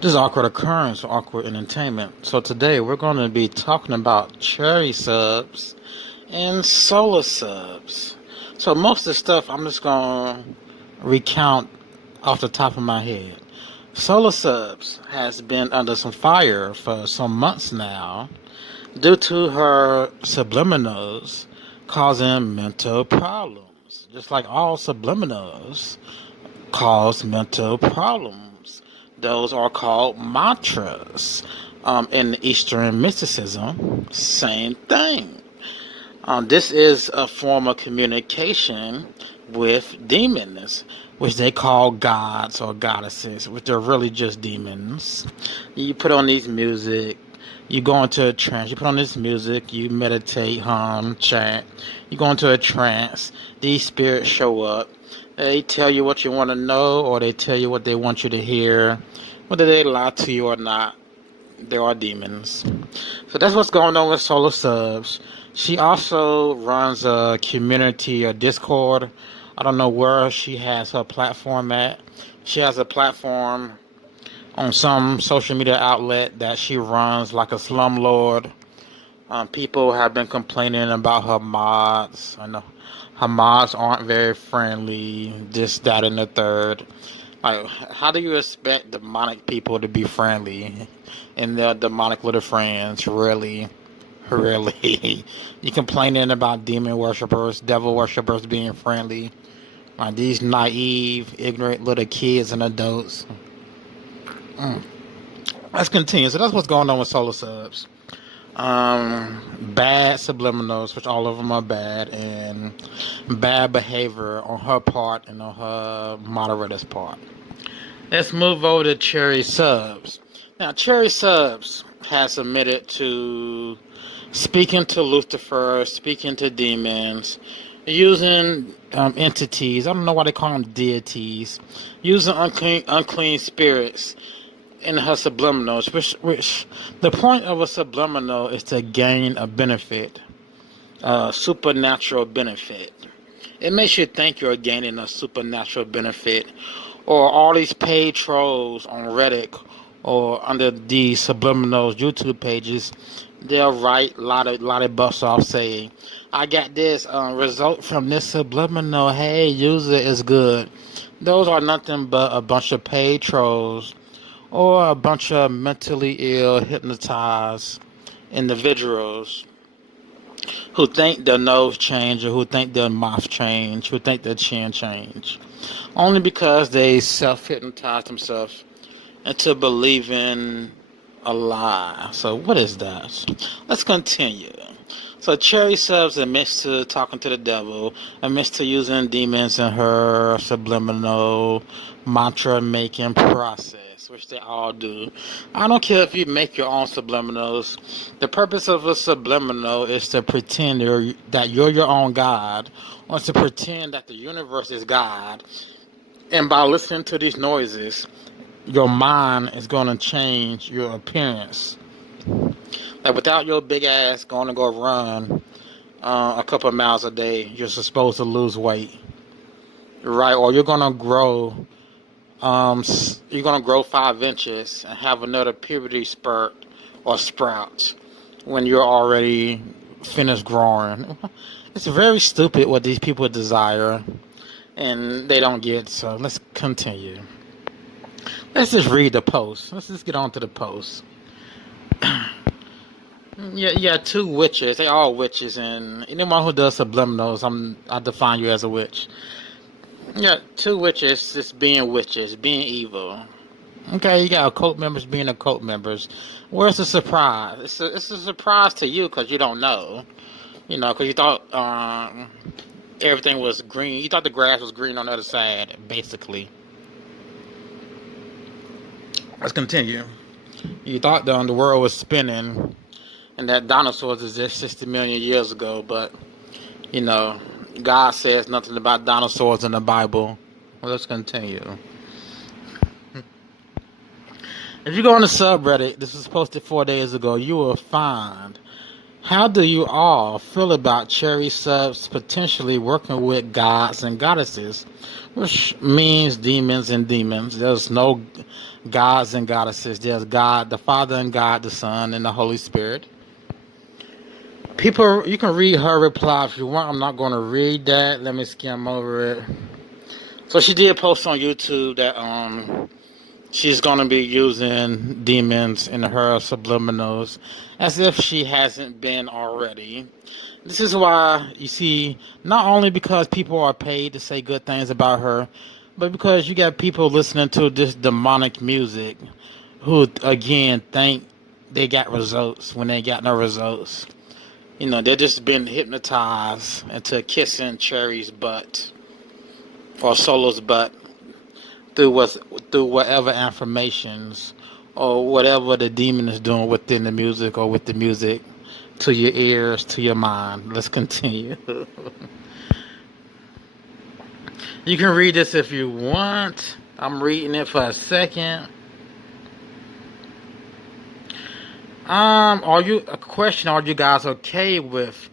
This is Awkward Occurrence, Awkward Entertainment. So today we're going to be talking about cherry subs and solar subs. So most of the stuff I'm just going to recount off the top of my head. Solar subs has been under some fire for some months now due to her subliminals causing mental problems. Just like all subliminals cause mental problems. Those are called mantras. In Eastern mysticism, same thing. This is a form of communication with demons, which they call gods or goddesses, which are really just demons. You put on these music, you go into a trance, you put on this music, you meditate, hum, chant, you go into a trance, these spirits show up, they tell you what you want to know, or they tell you what they want you to hear. Whether they lie to you or not, they are demons. So that's what's going on with Solar Subs. She also runs a community, a Discord. I don't know where she has her platform at. She has a platform on some social media outlet that she runs like a slumlord. People have been complaining about her mods. I know her mods aren't very friendly, this, that, and the third. Like, how do you expect demonic people to be friendly and their demonic little friends? Really? Really? You complaining about demon worshippers, devil worshippers being friendly? Like these naive, ignorant little kids and adults. Let's continue. So that's what's going on with Solar Subs. Bad subliminals, which all of them are bad, and bad behavior on her part and on her moderator's part. Let's move over to Cherry Subs. Now, Cherry Subs has admitted to speaking to Lucifer, speaking to demons, using entities. I don't know why they call them deities. Using unclean spirits in her subliminals, which the point of a subliminal is to gain a benefit, supernatural benefit. It makes you think you're gaining a supernatural benefit, or all these paid trolls on Reddit or under these subliminals YouTube pages, they'll write a lot of buffs off saying, "I got this result from this subliminal. Hey, user is good." Those are nothing but a bunch of paid trolls or a bunch of mentally ill, hypnotized individuals who think their nose change, or who think their mouth change, who think their chin change, only because they self-hypnotize themselves into believing a lie. So what is that? Let's continue. So Cherry Subs admits to talking to the devil, admits to using demons in her subliminal mantra-making process, which they all do. I don't care if you make your own subliminals. The purpose of a subliminal is to pretend that you're your own God, or to pretend that the universe is God. And by listening to these noises, your mind is going to change your appearance. Like without your big ass going to go run a couple of miles a day, you're supposed to lose weight, right? Or you're going to grow. You're going to grow 5 inches and have another puberty spurt or sprout when you're already finished growing. It's very stupid what these people desire and they don't get. So let's continue. Let's just read the post. Let's just get on to the post. Yeah, 2 witches. They all witches, and anyone who does subliminals, I define you as a witch. Yeah, 2 witches just being witches, being evil. Okay, you got occult members being occult members. Where's the surprise? It's a surprise to you because you don't know. You know, because you thought everything was green. You thought the grass was green on the other side, basically. Let's continue. You thought the world was spinning and that dinosaurs existed 60 million years ago, but, you know, God says nothing about dinosaurs in the Bible. Well, let's continue. If you go on the subreddit, this was posted 4 days ago, you will find How do you all feel about cherry subs potentially working with gods and goddesses, which means demons and demons? There's no gods and goddesses. There's God the Father and God the Son and the Holy Spirit. People, you can read her reply if you want. I'm not going to read that. Let me skim over it. So she did post on YouTube that she's going to be using demons in her subliminals as if she hasn't been already. This is why, you see, not only because people are paid to say good things about her, but because you got people listening to this demonic music who, again, think they got results when they got no results. You know, they're just been hypnotized into kissing Cherry's butt or Solo's butt through whatever affirmations or whatever the demon is doing within the music or with the music to your ears, to your mind. Let's continue. You can read this if you want. I'm reading it for a second. Are you guys okay with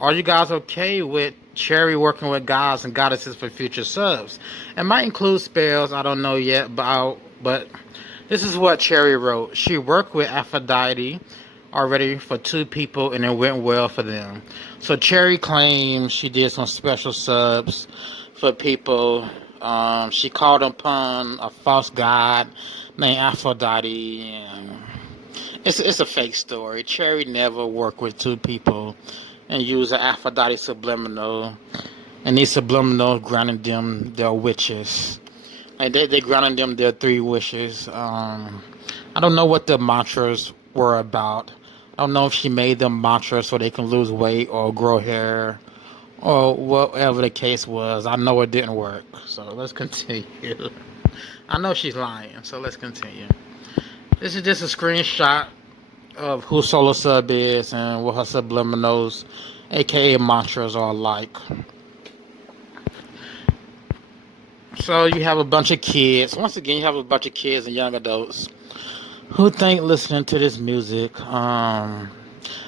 are you guys okay with Cherry working with gods and goddesses for future subs? It might include spells, I don't know yet, but this is what Cherry wrote. She worked with Aphrodite already for 2 people and it went well for them. So Cherry claims she did some special subs for people. She called upon a false god named Aphrodite, and it's a fake story. Cherry never worked with 2 people and used an Aphrodite subliminal, and these subliminals granted them their wishes. Like they granted them their 3 wishes. I don't know what the mantras were about. I don't know if she made them mantras so they can lose weight or grow hair or whatever the case was. I know it didn't work. So let's continue. I know she's lying, so let's continue. This is just a screenshot of who Solar Sub is and what her subliminals, aka mantras, are like. So you have a bunch of kids. Once again, you have a bunch of kids and young adults who think listening to this music, I'm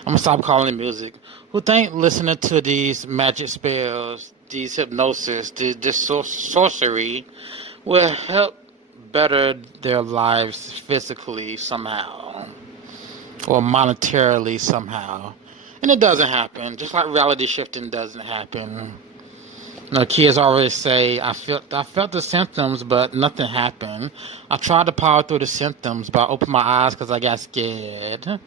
gonna stop calling it music, who think listening to these magic spells, these hypnosis, this sorcery will help better their lives physically somehow or monetarily somehow. And it doesn't happen, just like reality shifting doesn't happen. You know, kids always say, I felt the symptoms, but nothing happened. I tried to power through the symptoms, but I opened my eyes because I got scared.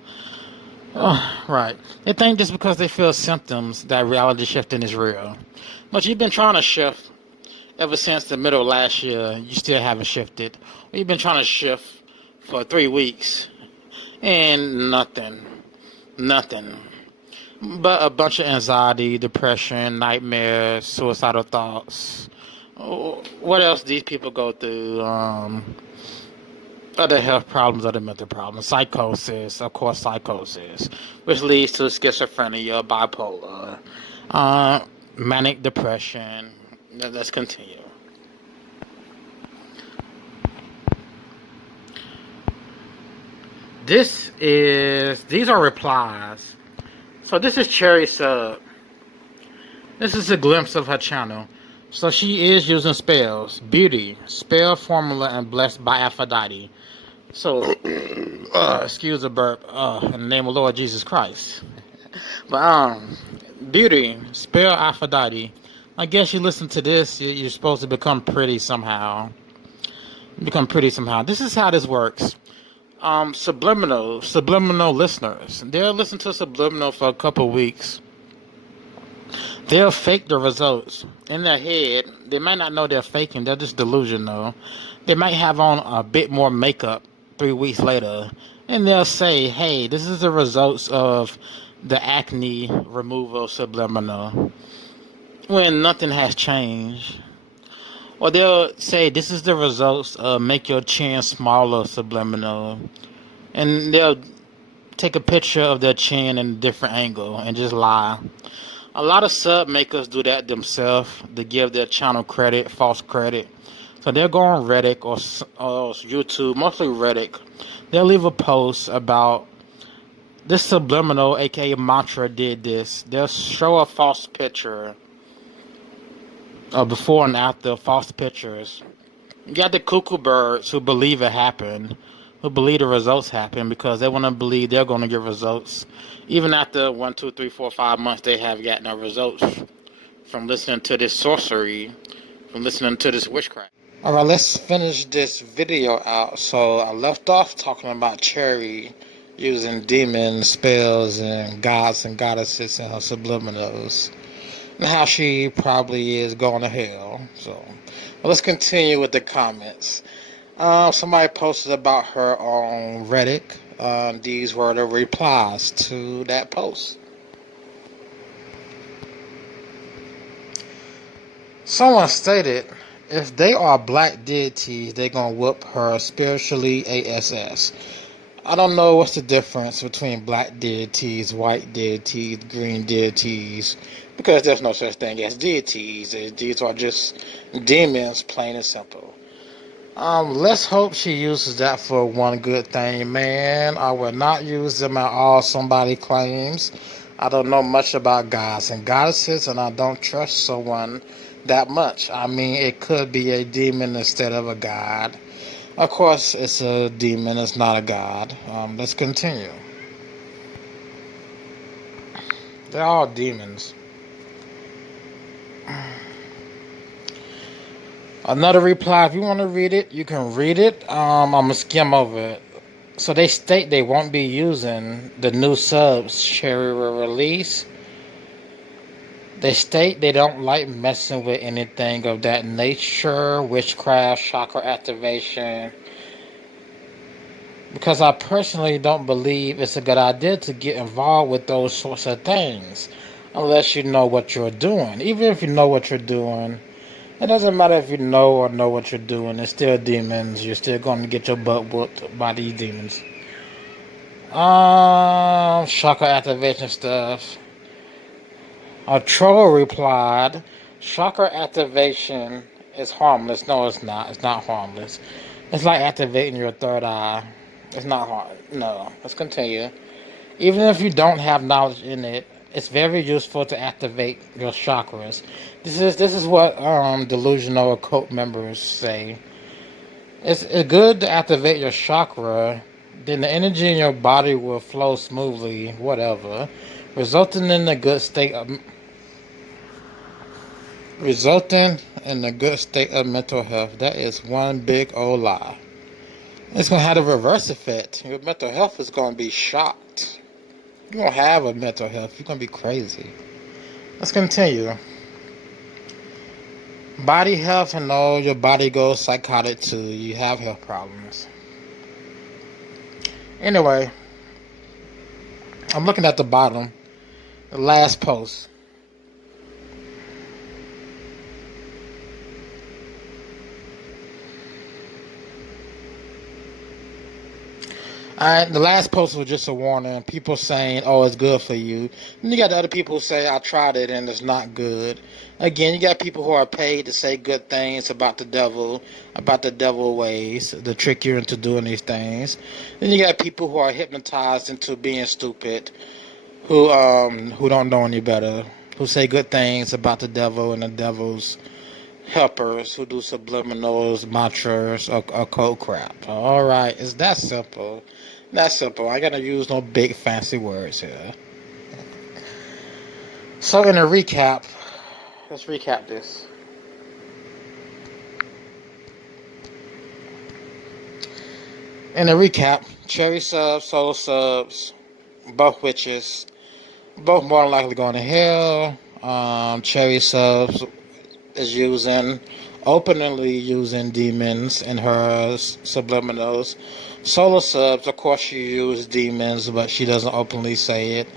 Oh, right. They think just because they feel symptoms that reality shifting is real. But you've been trying to shift ever since the middle of last year. You still haven't shifted. You've been trying to shift for 3 weeks. And nothing. But a bunch of anxiety, depression, nightmares, suicidal thoughts. What else these people go through? Other health problems, other mental problems. Psychosis, of course, which leads to schizophrenia, bipolar, manic depression. Let's continue. These are replies. So this is Cherry Sub. This is a glimpse of her channel. So she is using spells. Beauty, spell formula, and blessed by Aphrodite. So, excuse the burp, in the name of Lord Jesus Christ. But, beauty, spell Aphrodite. I guess you listen to this, you're supposed to become pretty somehow. This is how this works. Subliminal listeners. They'll listen to subliminal for a couple weeks. They'll fake the results in their head. They might not know they're faking. They're just delusional. They might have on a bit more makeup 3 weeks later, and they'll say, "Hey, this is the results of the acne removal subliminal," when nothing has changed. Or they'll say, "This is the results of make your chin smaller subliminal," and they'll take a picture of their chin in a different angle and just lie. A lot of sub makers do that themselves to give their channel credit, false credit. So they'll go on Reddit or YouTube, mostly Reddit. They'll leave a post about This subliminal, aka mantra, did this. They'll show a false picture of before and after false pictures. You got the cuckoo birds who believe it happened, who believe the results happened because they want to believe they're going to get results. Even after 1, 2, 3, 4, 5 months, they have gotten no results from listening to this sorcery, from listening to this witchcraft. Alright, let's finish this video out. So I left off talking about Cherry using demon spells and gods and goddesses and her subliminals, and how she probably is going to hell. So let's continue with the comments. Somebody posted about her on Reddit. These were the replies to that post. Someone stated, if they are black deities, they're going to whoop her spiritually ASS. I don't know what's the difference between black deities, white deities, green deities, because there's no such thing as deities. These are just demons, plain and simple. Let's hope she uses that for one good thing, man. I will not use them at all, somebody claims. I don't know much about gods and goddesses, and I don't trust someone that much. I mean, it could be a demon instead of a god. Of course, it's a demon, it's not a god. Let's continue. They're all demons. Another reply, if you want to read it, you can read it. I'm going to skim over it. So they state they won't be using the new subs Cherry will release. They state they don't like messing with anything of that nature, witchcraft, chakra activation, because I personally don't believe it's a good idea to get involved with those sorts of things unless you know what you're doing. Even if you know what you're doing, it doesn't matter if you know or know what you're doing. It's still demons. You're still going to get your butt whooped by these demons. Chakra activation stuff. A troll replied, chakra activation is harmless. No, it's not. It's not harmless. It's like activating your third eye. It's not hard. No, let's continue. Even if you don't have knowledge in it, it's very useful to activate your chakras. This is what delusional occult members say. It's good to activate your chakra, then the energy in your body will flow smoothly, whatever, resulting in a good state of mental health. That is one big old lie. It's going to have a reverse effect. Your mental health is going to be shocked. You don't have a mental health. You're going to be crazy. Let's continue. Body health, and all your body goes psychotic too. You have health problems. Anyway, I'm looking at the bottom. The last post. The last post was just a warning. People saying, oh, it's good for you. And you got the other people who say, I tried it and it's not good. Again, you got people who are paid to say good things about the devil ways, to trick you into doing these things. Then you got people who are hypnotized into being stupid, who don't know any better, who say good things about the devil and the devil's helpers, who do subliminals, mantras, or occult crap. All right, it's that simple. That's simple. I gotta use no big fancy words here. So in a recap, let's recap this. In a recap, cherry subs, soul subs, both witches, both more than likely going to hell. Cherry subs is openly using demons in her subliminals. Solar subs, of course, she uses demons, but she doesn't openly say it.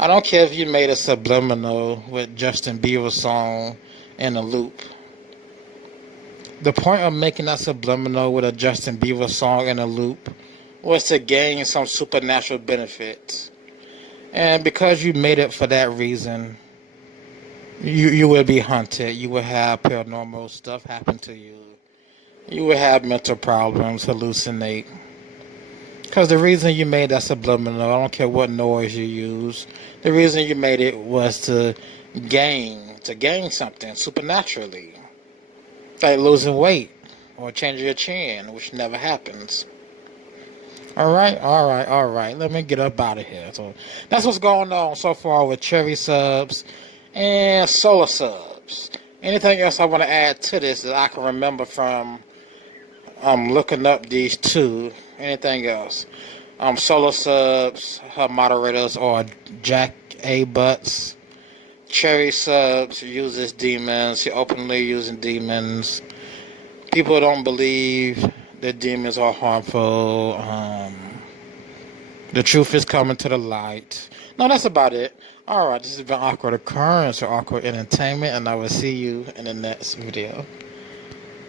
I don't care if you made a subliminal with Justin Bieber's song in a loop. The point of making that subliminal with a Justin Bieber song in a loop was to gain some supernatural benefit. And because you made it for that reason, you will be hunted. You will have paranormal stuff happen to you. You will have mental problems, hallucinate. Because the reason you made that subliminal, I don't care what noise you use, the reason you made it was to gain something supernaturally. Like losing weight or changing your chin, which never happens. All right. Let me get up out of here. So that's what's going on so far with cherry subs and solar subs. Anything else I want to add to this that I can remember from looking up these two? Anything else? Solar subs, her moderators are Jack A. Butts. Cherry subs uses demons. She openly using demons. People don't believe that demons are harmful. The truth is coming to the light. No, that's about it. Alright, this has been Awkward Occurrence or Awkward Entertainment, and I will see you in the next video.